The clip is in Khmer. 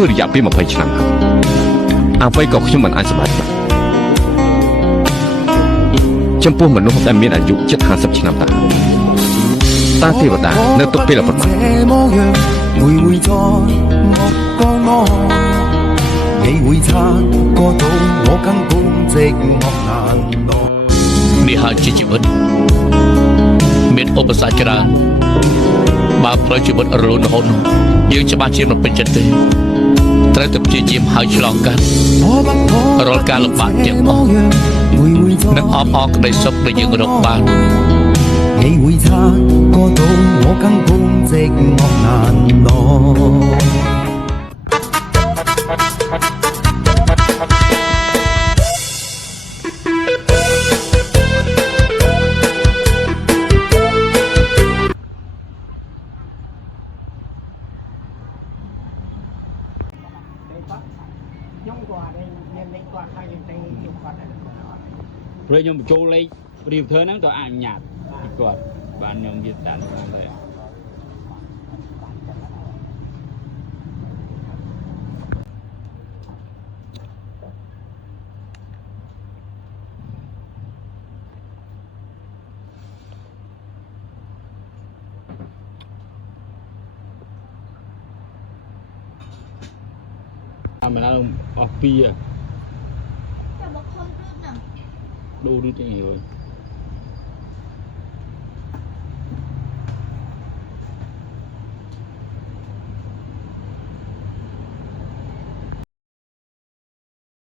គឺរយៈពេល20ឆ្នាំអ្វីក៏ខ្ញុំមិនអាចសម្រេចបានចំពោះមនុស្សដែលមានអាយុជិត50ឆ្នាំតើទេវតានៅទុកពេលប៉ុន្មាននេះហើយជាជីវិតមានឧបសគ្គច្រើនបើផ្លូវជីវិតរលូនរហូតនោះយើងច្បាស់ជាមិនពេញចិត្តទេត្រូវតែព្យាយាមហើយឆ្លងកាត់រាល់ការលំបាកទាំងអស់និងអបអរក្តីសុខដែលយើងរកបាន你會察覺到我根本寂寞難耐。ព្រោះខ្ញុំបញ្ចូលលេខរៀបធ្វើហ្នឹងទៅអនុញ្ញាតគាត់បានខ្ញុំនិយាយតាមហ្នឹងទៅអាមិនអស់ពីចាំមកខំរត់ណាដូរនេះទៅ